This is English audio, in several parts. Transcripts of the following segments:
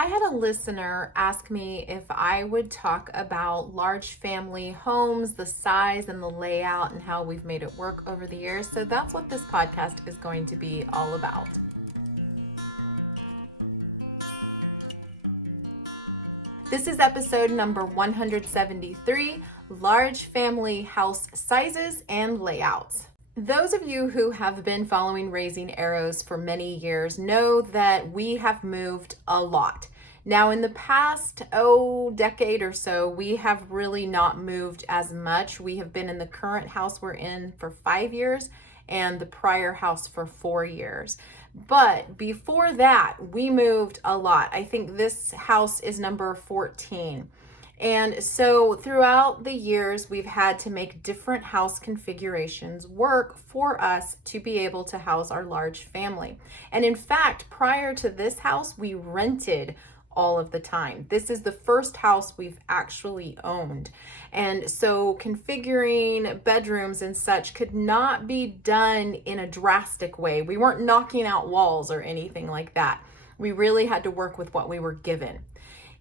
I had a listener ask me if I would talk about large family homes, the size and the layout, and how we've made it work over the years. So that's what this podcast is going to be all about. This is episode number 173, Large Family House Sizes and Layouts. Those of you who have been following Raising Arrows for many years know that we have moved a lot. Now, in the past, decade or so, we have really not moved as much. We have been in the current house we're in for 5 years and the prior house for 4 years. But before that, we moved a lot. I think this house is number 14. And so throughout the years, we've had to make different house configurations work for us to be able to house our large family. And in fact, prior to this house, we rented all of the time. This is the first house we've actually owned. And so configuring bedrooms and such could not be done in a drastic way. We weren't knocking out walls or anything like that. We really had to work with what we were given.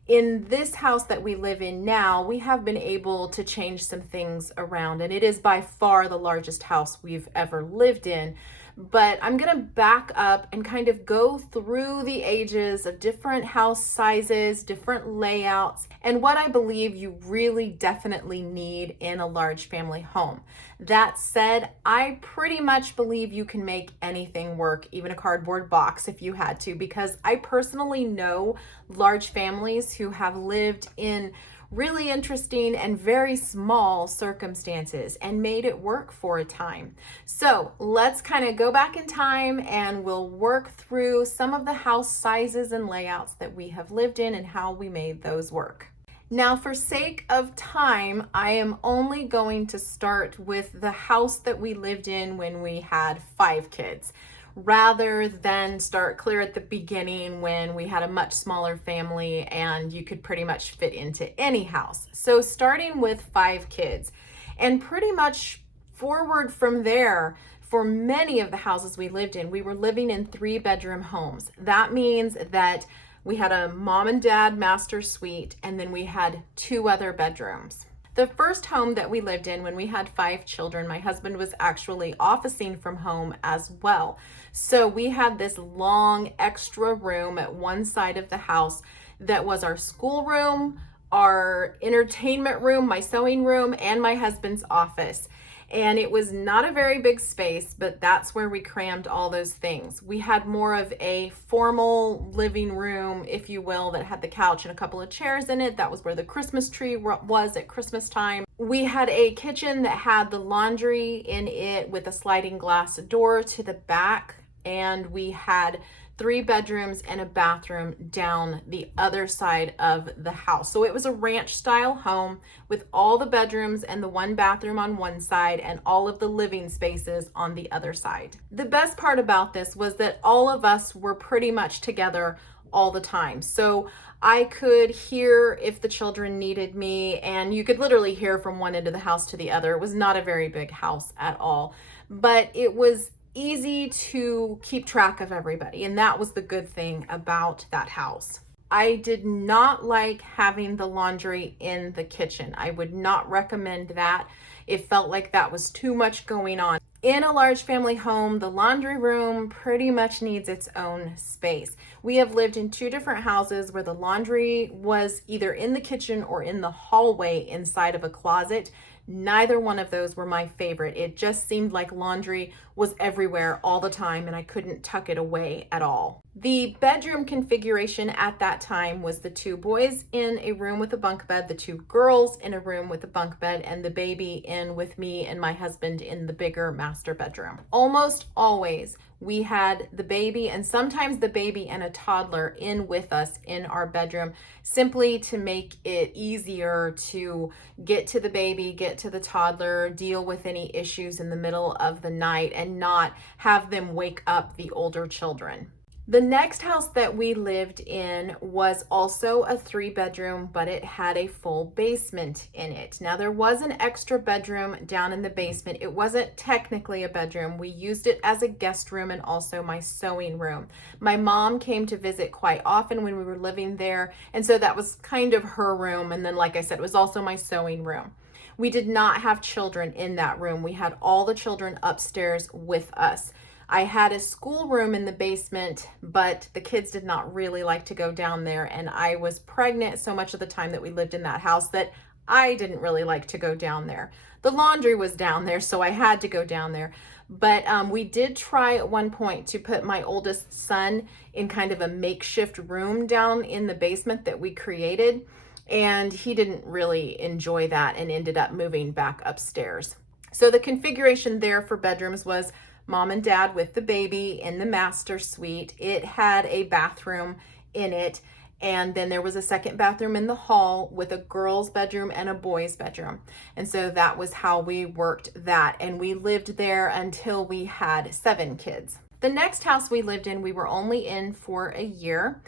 In this house that we live in now, we have been able to change some things around, and it is by far the largest house we've ever lived in. But I'm gonna back up and kind of go through the ages of different house sizes, different layouts, and what I believe you really definitely need in a large family home. That said, I pretty much believe you can make anything work, even a cardboard box if you had to, because I personally know large families who have lived in really interesting and very small circumstances and made it work for a time. So let's kind of go back in time and we'll work through some of the house sizes and layouts that we have lived in and how we made those work. Now, for sake of time, I am only going to start with the house that we lived in when we had 5 kids, rather than start clear at the beginning when we had a much smaller family and you could pretty much fit into any house. So starting with 5 kids and pretty much forward from there, for many of the houses we lived in, we were living in 3-bedroom homes. That means that we had a mom and dad master suite, and then we had 2 other bedrooms. The first home that we lived in when we had 5 children, my husband was actually officing from home as well. So we had this long extra room at one side of the house that was our school room, our entertainment room, my sewing room, and my husband's office. And it was not a very big space, but that's where we crammed all those things. We had more of a formal living room, if you will, that had the couch and a couple of chairs in it. That was where the Christmas tree was at Christmas time. We had a kitchen that had the laundry in it with a sliding glass door to the back. And we had 3 bedrooms and a bathroom down the other side of the house. So it was a ranch style home with all the bedrooms and the 1 bathroom on one side and all of the living spaces on the other side. The best part about this was that all of us were pretty much together all the time. So I could hear if the children needed me, and you could literally hear from one end of the house to the other. It was not a very big house at all, but it was easy to keep track of everybody, and that was the good thing about that house. I did not like having the laundry in the kitchen. I would not recommend that. It felt like that was too much going on. In a large family home, the laundry room pretty much needs its own space. We have lived in 2 different houses where the laundry was either in the kitchen or in the hallway inside of a closet. Neither one of those were my favorite. It just seemed like laundry was everywhere all the time and I couldn't tuck it away at all. The bedroom configuration at that time was the 2 boys in a room with a bunk bed, the 2 girls in a room with a bunk bed, and the baby in with me and my husband in the bigger master bedroom. Almost always we had the baby and sometimes the baby and a toddler in with us in our bedroom, simply to make it easier to get to the baby, get to the toddler, deal with any issues in the middle of the night and not have them wake up the older children. The next house that we lived in was also a 3-bedroom, but it had a full basement in it. Now, there was an extra bedroom down in the basement. It wasn't technically a bedroom. We used it as a guest room and also my sewing room. My mom came to visit quite often when we were living there, and so that was kind of her room. And then, like I said, it was also my sewing room. We did not have children in that room. We had all the children upstairs with us. I had a schoolroom in the basement, but the kids did not really like to go down there. And I was pregnant so much of the time that we lived in that house that I didn't really like to go down there. The laundry was down there, so I had to go down there. But we did try at one point to put my oldest son in kind of a makeshift room down in the basement that we created. And he didn't really enjoy that and ended up moving back upstairs. So the configuration there for bedrooms was mom and dad with the baby in the master suite. It had a bathroom in it, and then there was a second bathroom in the hall with a girl's bedroom and a boy's bedroom. And so that was how we worked that, and we lived there until we had 7 kids. The next house we lived in, we were only in for a year,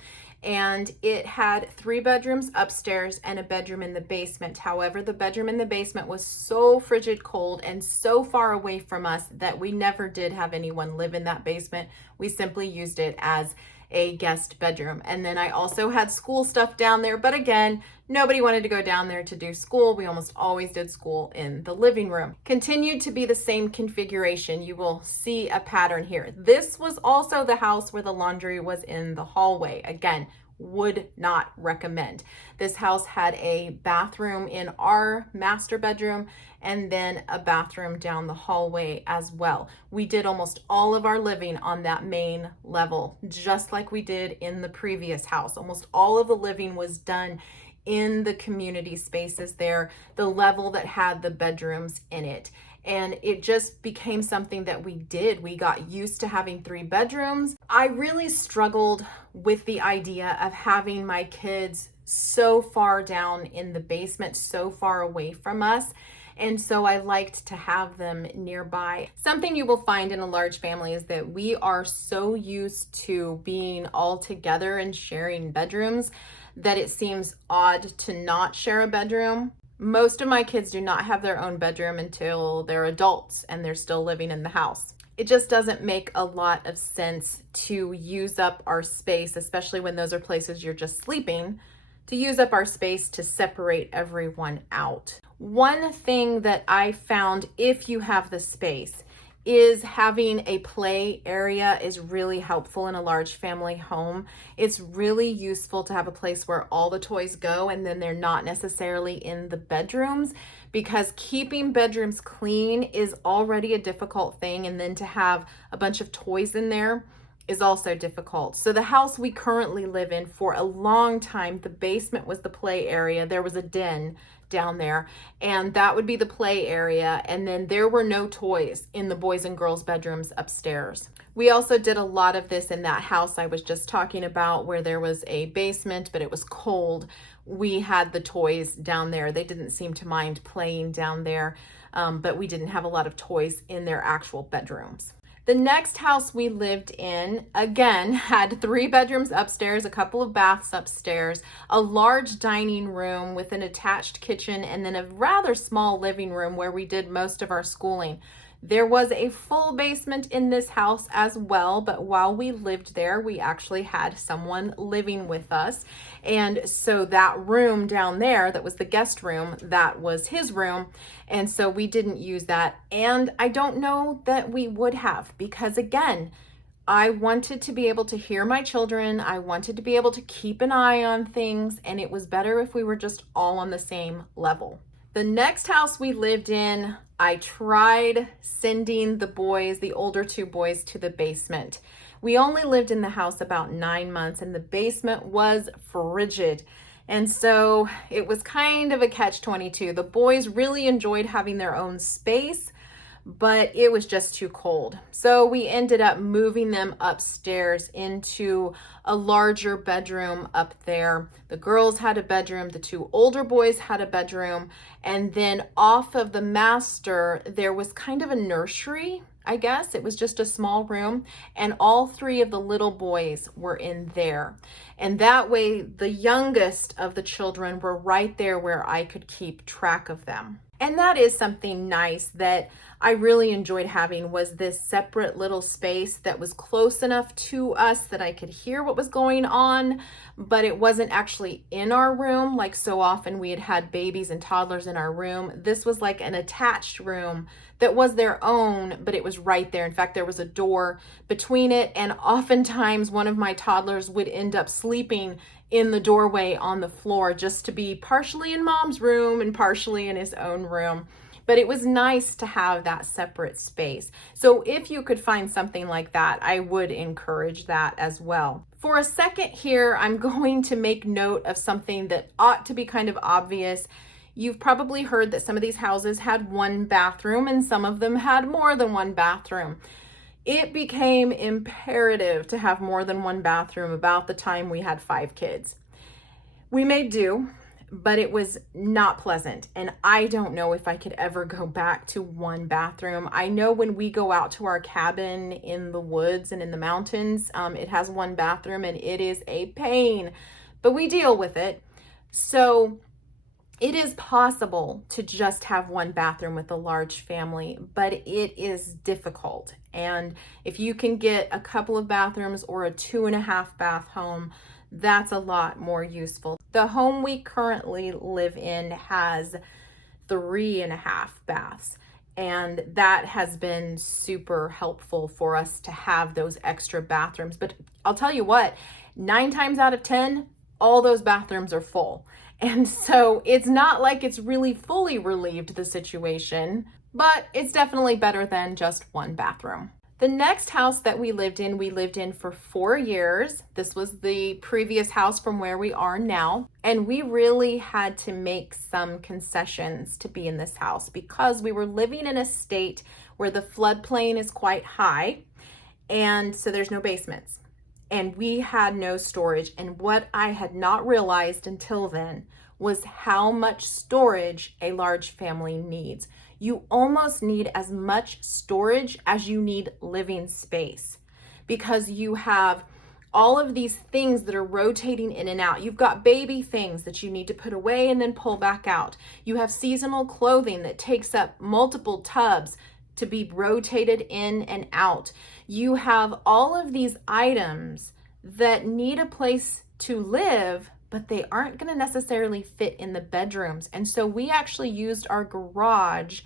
and it had 3 bedrooms upstairs and a bedroom in the basement. However, the bedroom in the basement was so frigid cold and so far away from us that we never did have anyone live in that basement. We simply used it as a guest bedroom. And then I also had school stuff down there, but again, nobody wanted to go down there to do school. We almost always did school in the living room. Continued to be the same configuration. You will see a pattern here. This was also the house where the laundry was in the hallway. Again, would not recommend. This house had a bathroom in our master bedroom and then a bathroom down the hallway as well. We did almost all of our living on that main level, just like we did in the previous house. Almost all of the living was done in the community spaces there, the level that had the bedrooms in it. And it just became something that we did. We got used to having 3 bedrooms. I really struggled with the idea of having my kids so far down in the basement, so far away from us. And so I liked to have them nearby. Something you will find in a large family is that we are so used to being all together and sharing bedrooms that it seems odd to not share a bedroom. Most of my kids do not have their own bedroom until they're adults and they're still living in the house. It just doesn't make a lot of sense to use up our space, especially when those are places you're just sleeping, to use up our space to separate everyone out. One thing that I found, if you have the space, is having a play area is really helpful in a large family home. It's really useful to have a place where all the toys go and then they're not necessarily in the bedrooms, because keeping bedrooms clean is already a difficult thing, and then to have a bunch of toys in there is also difficult. So the house we currently live in, for a long time, the basement was the play area. There was a den down there, and that would be the play area, and then there were no toys in the boys and girls bedrooms upstairs. We also did a lot of this in that house I was just talking about, where there was a basement but it was cold. We had the toys down there. They didn't seem to mind playing down there, but we didn't have a lot of toys in their actual bedrooms. The next house we lived in, again, had 3 bedrooms upstairs, a couple of baths upstairs, a large dining room with an attached kitchen, and then a rather small living room where we did most of our schooling. There was a full basement in this house as well, but while we lived there, we actually had someone living with us. And so that room down there, that was the guest room, that was his room. And so we didn't use that. And I don't know that we would have, because again, I wanted to be able to hear my children. I wanted to be able to keep an eye on things, and it was better if we were just all on the same level. The next house we lived in, I tried sending the boys, the older 2 boys, to the basement. We only lived in the house about 9 months, and the basement was frigid. And so it was kind of a catch-22. The boys really enjoyed having their own space, but it was just too cold. So we ended up moving them upstairs into a larger bedroom up there. The girls had a bedroom, the 2 older boys had a bedroom, and then off of the master, there was kind of a nursery I guess. It was just a small room, and all three of the little boys were in there. And that way, the youngest of the children were right there where I could keep track of them. And that is something nice that I really enjoyed having, was this separate little space that was close enough to us that I could hear what was going on, but it wasn't actually in our room. Like so often we had babies and toddlers in our room. This was like an attached room that was their own, but it was right there. In fact, there was a door between it, and oftentimes one of my toddlers would end up sleeping in the doorway on the floor, just to be partially in mom's room and partially in his own room. But it was nice to have that separate space. So if you could find something like that, I would encourage that as well. For a second here, I'm going to make note of something that ought to be kind of obvious. You've probably heard that some of these houses had one bathroom and some of them had more than one bathroom. It became imperative to have more than one bathroom about the time we had 5 kids. We made do, but it was not pleasant. And I don't know if I could ever go back to one bathroom. I know when we go out to our cabin in the woods and in the mountains, it has one bathroom and it is a pain, but we deal with it. So it is possible to just have one bathroom with a large family, but it is difficult. And if you can get a couple of bathrooms or a 2.5 bath home, that's a lot more useful. The home we currently live in has 3.5 baths, and that has been super helpful for us to have those extra bathrooms. But I'll tell you what, 9 times out of 10, all those bathrooms are full. And so it's not like it's really fully relieved the situation, but it's definitely better than just one bathroom. The next house that we lived in for 4 years. This was the previous house from where we are now. And we really had to make some concessions to be in this house because we were living in a state where the floodplain is quite high. And so there's no basements. And we had no storage. And what I had not realized until then was how much storage a large family needs. You almost need as much storage as you need living space, because you have all of these things that are rotating in and out. You've got baby things that you need to put away and then pull back out. You have seasonal clothing that takes up multiple tubs to be rotated in and out. You have all of these items that need a place to live, but they aren't going to necessarily fit in the bedrooms. And so we actually used our garage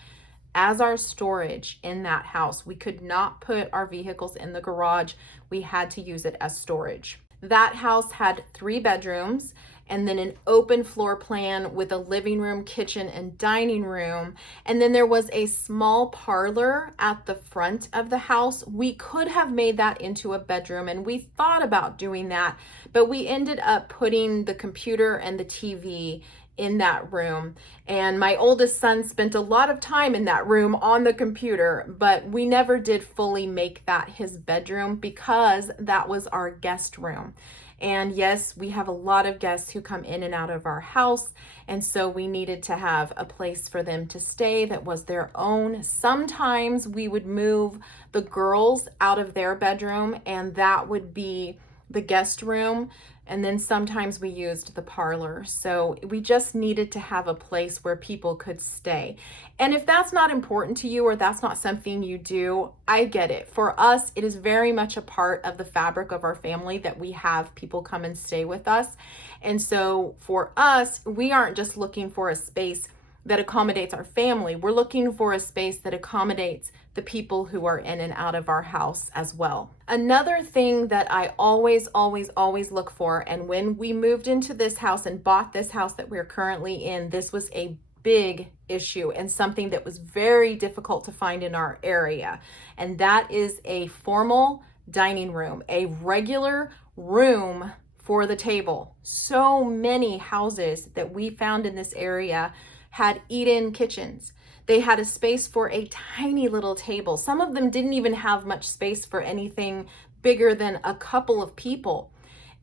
as our storage in that house. We could not put our vehicles in the garage. We had to use it as storage. That house had 3 bedrooms and then an open floor plan with a living room, kitchen, and dining room. And then there was a small parlor at the front of the house. We could have made that into a bedroom, and we thought about doing that, but we ended up putting the computer and the TV in that room. And my oldest son spent a lot of time in that room on the computer, but we never did fully make that his bedroom because that was our guest room. And yes, we have a lot of guests who come in and out of our house, and so we needed to have a place for them to stay that was their own. Sometimes we would move the girls out of their bedroom, and that would be the guest room. And then sometimes we used the parlor. So we just needed to have a place where people could stay. And if that's not important to you, or that's not something you do, I get it. For us, it is very much a part of the fabric of our family that we have people come and stay with us. And so for us, we aren't just looking for a space that accommodates our family. We're looking for a space that accommodates the people who are in and out of our house as well. Another thing that I always look for, and when we moved into this house and bought this house that we're currently in, this was a big issue and something that was very difficult to find in our area. And that is a formal dining room, a regular room for the table. So many houses that we found in this area had eat-in kitchens. They had a space for a tiny little table. Some of them didn't even have much space for anything bigger than a couple of people.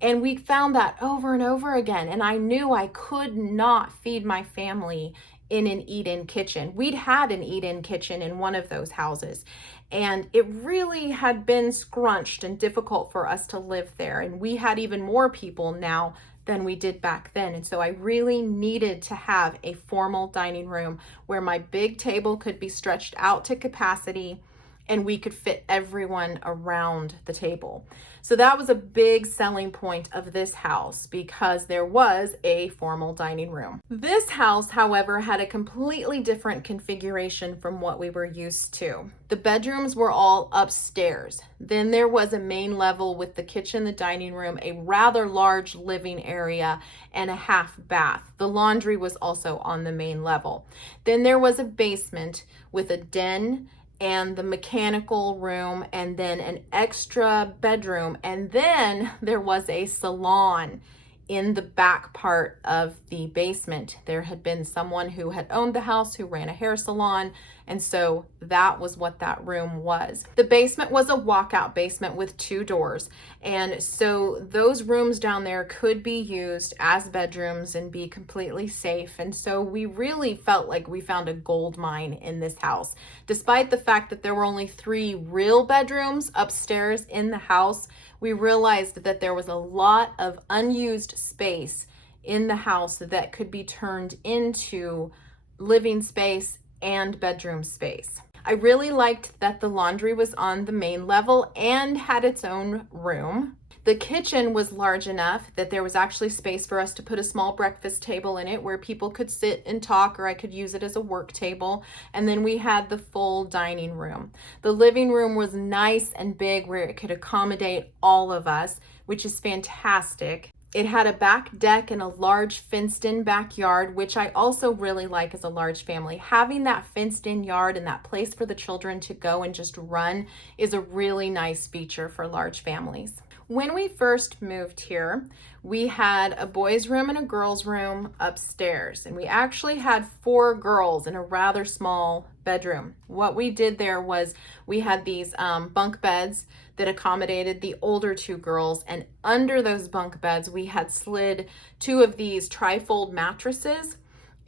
And we found that over and over again. And I knew I could not feed my family in an eat-in kitchen. We'd had an eat-in kitchen in one of those houses. And it really had been scrunched and difficult for us to live there. And we had even more people now than we did back then. And so I really needed to have a formal dining room where my big table could be stretched out to capacity and we could fit everyone around the table. So that was a big selling point of this house, because there was a formal dining room. This house, however, had a completely different configuration from what we were used to. The bedrooms were all upstairs. Then there was a main level with the kitchen, the dining room, a rather large living area, and a half bath. The laundry was also on the main level. Then there was a basement with a den and the mechanical room, and then an extra bedroom. And then there was a salon in the back part of the basement. There had been someone who had owned the house who ran a hair salon, and so that was what that room was. The basement was a walkout basement with 2 doors, and so those rooms down there could be used as bedrooms and be completely safe. And so we really felt like we found a gold mine in this house. Despite the fact that there were only 3 real bedrooms upstairs in the house, we realized that there was a lot of unused space in the house that could be turned into living space and bedroom space. I really liked that the laundry was on the main level and had its own room. The kitchen was large enough that there was actually space for us to put a small breakfast table in it where people could sit and talk, or I could use it as a work table. And then we had the full dining room. The living room was nice and big where it could accommodate all of us, which is fantastic. It had a back deck and a large fenced-in backyard, which I also really like as a large family. Having that fenced-in yard and that place for the children to go and just run is a really nice feature for large families. When we first moved here, we had a boys' room and a girls' room upstairs, and we actually had 4 girls in a rather small bedroom. What we did there was we had these bunk beds that accommodated the older 2 girls, and under those bunk beds we had slid 2 of these trifold mattresses,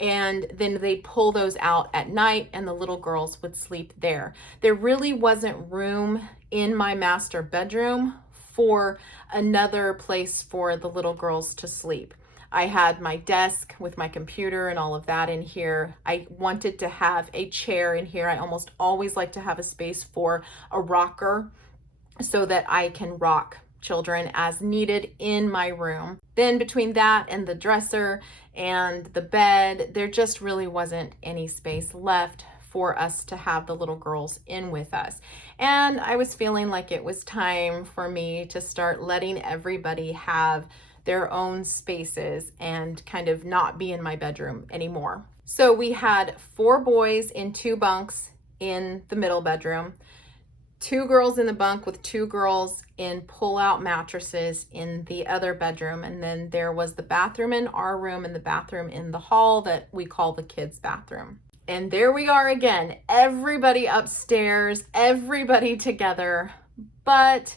and then they'd pull those out at night and the little girls would sleep there. There really wasn't room in my master bedroom for another place for the little girls to sleep. I had my desk with my computer and all of that in here. I wanted to have a chair in here. I almost always like to have a space for a rocker so that I can rock children as needed in my room. Then between that and the dresser and the bed, there just really wasn't any space left for us to have the little girls in with us. And I was feeling like it was time for me to start letting everybody have their own spaces and kind of not be in my bedroom anymore. So we had 4 boys in 2 bunks in the middle bedroom, 2 girls in the bunk with 2 girls in pull-out mattresses in the other bedroom. And then there was the bathroom in our room and the bathroom in the hall that we call the kids' bathroom. And there we are again, everybody upstairs, everybody together. But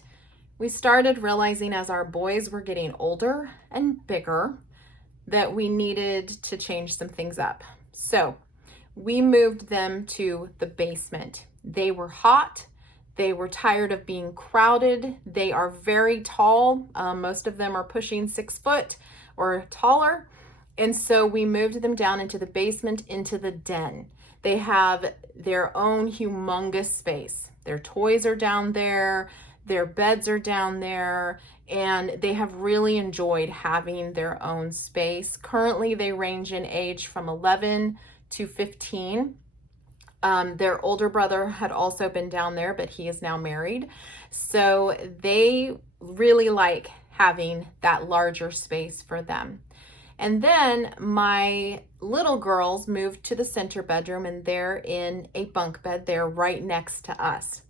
we started realizing as our boys were getting older and bigger that we needed to change some things up. So we moved them to the basement. They were hot. They were tired of being crowded. They are very tall. Most of them are pushing 6 foot or taller. And so we moved them down into the basement, into the den. They have their own humongous space. Their toys are down there, their beds are down there, and they have really enjoyed having their own space. Currently, they range in age from 11 to 15. Their older brother had also been down there, but he is now married. So they really like having that larger space for them. And then my little girls moved to the center bedroom, and they're in a bunk bed. They're right next to us.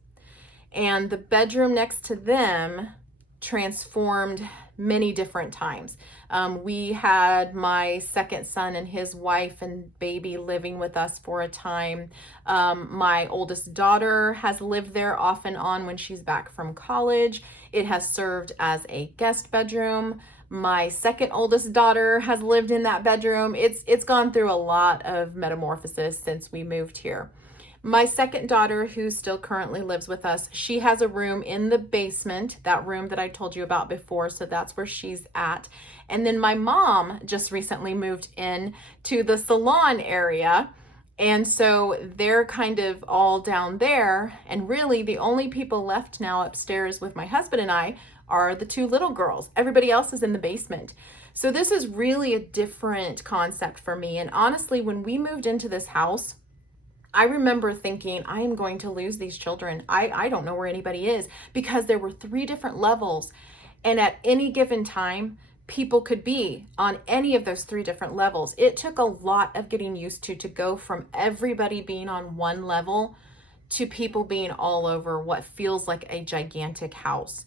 And the bedroom next to them transformed many different times. We had my second son and his wife and baby living with us for a time. My oldest daughter has lived there off and on when she's back from college. It has served as a guest bedroom. My second oldest daughter has lived in that bedroom. It's gone through a lot of metamorphosis since we moved here. My second daughter, who still currently lives with us, she has a room in the basement, that room that I told you about before. So that's where she's at. And then my mom just recently moved in to the salon area. And so they're kind of all down there. And really, the only people left now upstairs with my husband and I are the two little girls. Everybody else is in the basement. So this is really a different concept for me. And honestly, when we moved into this house, I remember thinking, I am going to lose these children. I don't know where anybody is, because there were 3 different levels. And at any given time, people could be on any of those 3 different levels. It took a lot of getting used to go from everybody being on one level to people being all over what feels like a gigantic house.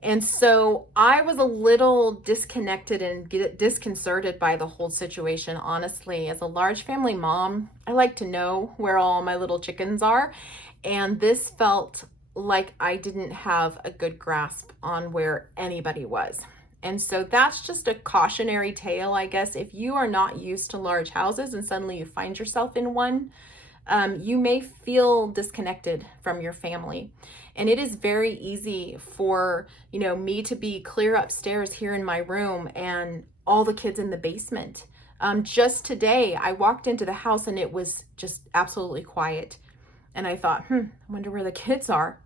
And so I was a little disconnected and disconcerted by the whole situation, honestly. As a large family mom, I like to know where all my little chickens are. And this felt like I didn't have a good grasp on where anybody was. And so that's just a cautionary tale, I guess. If you are not used to large houses and suddenly you find yourself in one, you may feel disconnected from your family. And it is very easy for, me to be clear upstairs here in my room and all the kids in the basement. Just today, I walked into the house and it was just absolutely quiet. And I thought, I wonder where the kids are.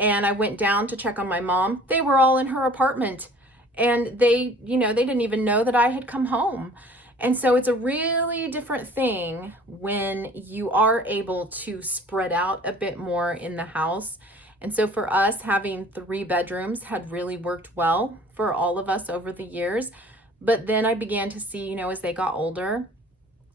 And I went down to check on my mom. They were all in her apartment. And they didn't even know that I had come home. And so it's a really different thing when you are able to spread out a bit more in the house. And so for us, having 3 bedrooms had really worked well for all of us over the years. But then I began to see, as they got older,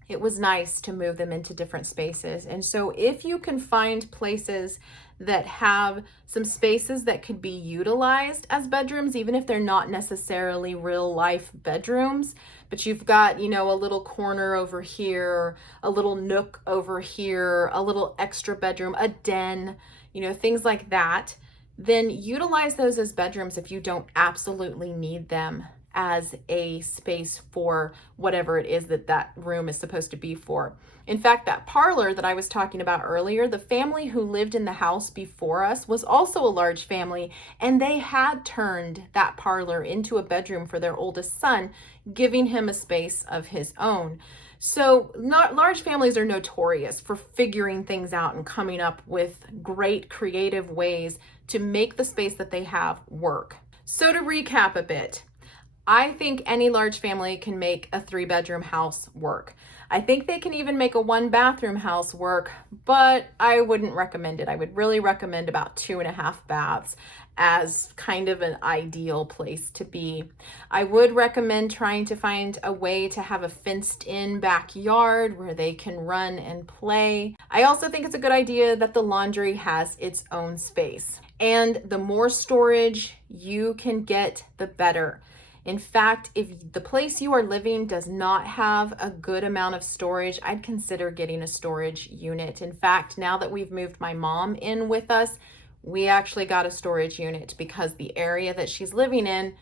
it was nice to move them into different spaces. And so if you can find places that have some spaces that could be utilized as bedrooms, even if they're not necessarily real life bedrooms, but you've got, a little corner over here, a little nook over here, a little extra bedroom, a den, things like that, then utilize those as bedrooms if you don't absolutely need them as a space for whatever it is that room is supposed to be for. In fact, that parlor that I was talking about earlier, the family who lived in the house before us was also a large family, and they had turned that parlor into a bedroom for their oldest son, giving him a space of his own. So large families are notorious for figuring things out and coming up with great creative ways to make the space that they have work. So to recap a bit, I think any large family can make a 3-bedroom house work. I think they can even make a 1-bathroom house work, but I wouldn't recommend it. I would really recommend about 2.5 baths as kind of an ideal place to be. I would recommend trying to find a way to have a fenced-in backyard where they can run and play. I also think it's a good idea that the laundry has its own space. And the more storage you can get, the better. In fact, if the place you are living does not have a good amount of storage, I'd consider getting a storage unit. In fact, now that we've moved my mom in with us, we actually got a storage unit because the area that she's living in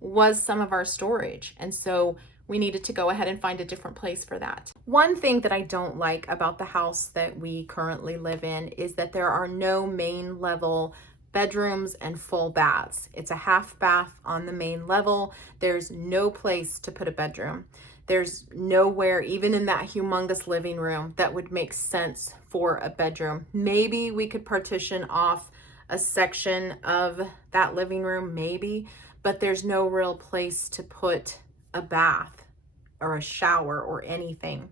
was some of our storage. And so we needed to go ahead and find a different place for that. One thing that I don't like about the house that we currently live in is that there are no main level bedrooms and full baths. It's a half bath on the main level. There's no place to put a bedroom. There's nowhere, even in that humongous living room, that would make sense for a bedroom. Maybe we could partition off a section of that living room, maybe, but there's no real place to put a bath or a shower or anything.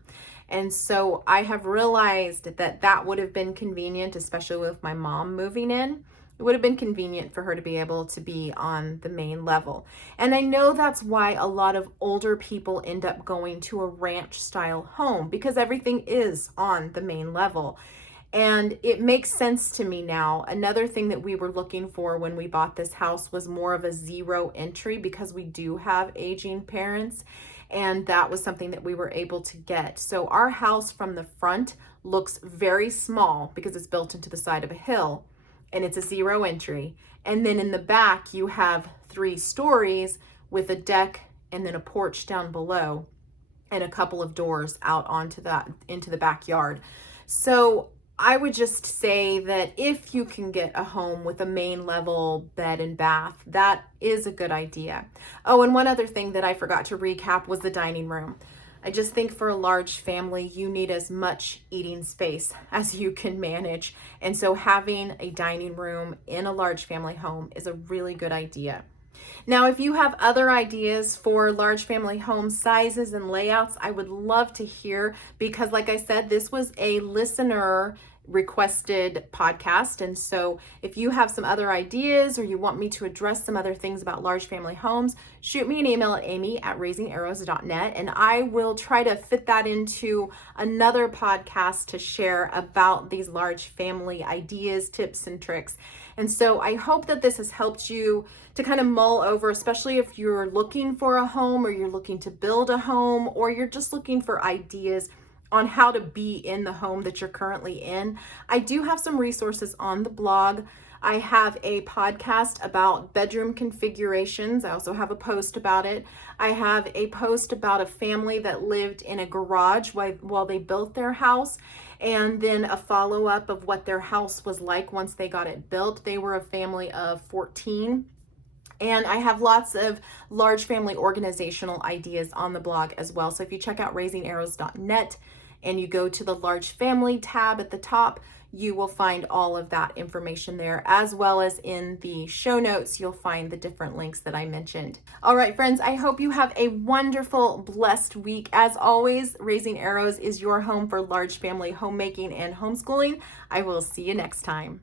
And so I have realized that would have been convenient, especially with my mom moving in. It would have been convenient for her to be able to be on the main level. And I know that's why a lot of older people end up going to a ranch style home, because everything is on the main level. And it makes sense to me now. Another thing that we were looking for when we bought this house was more of a 0 entry, because we do have aging parents. And that was something that we were able to get. So our house from the front looks very small because it's built into the side of a hill. And it's a 0 entry. And then in the back, you have 3 stories with a deck and then a porch down below and a couple of doors out into the backyard. So I would just say that if you can get a home with a main level bed and bath, that is a good idea. Oh, and one other thing that I forgot to recap was the dining room. I just think for a large family, you need as much eating space as you can manage. And so having a dining room in a large family home is a really good idea. Now, if you have other ideas for large family home sizes and layouts, I would love to hear, because like I said, this was a listener requested podcast. And so if you have some other ideas or you want me to address some other things about large family homes, shoot me an email at amy@raisingarrows.net, and I will try to fit that into another podcast to share about these large family ideas, tips, and tricks. And so I hope that this has helped you to kind of mull over, especially if you're looking for a home or you're looking to build a home or you're just looking for ideas on how to be in the home that you're currently in. I do have some resources on the blog. I have a podcast about bedroom configurations. I also have a post about it. I have a post about a family that lived in a garage while they built their house, and then a follow-up of what their house was like once they got it built. They were a family of 14. And I have lots of large family organizational ideas on the blog as well. So if you check out raisingarrows.net and you go to the large family tab at the top, you will find all of that information there, as well as in the show notes, you'll find the different links that I mentioned. All right, friends, I hope you have a wonderful, blessed week. As always, Raising Arrows is your home for large family homemaking and homeschooling. I will see you next time.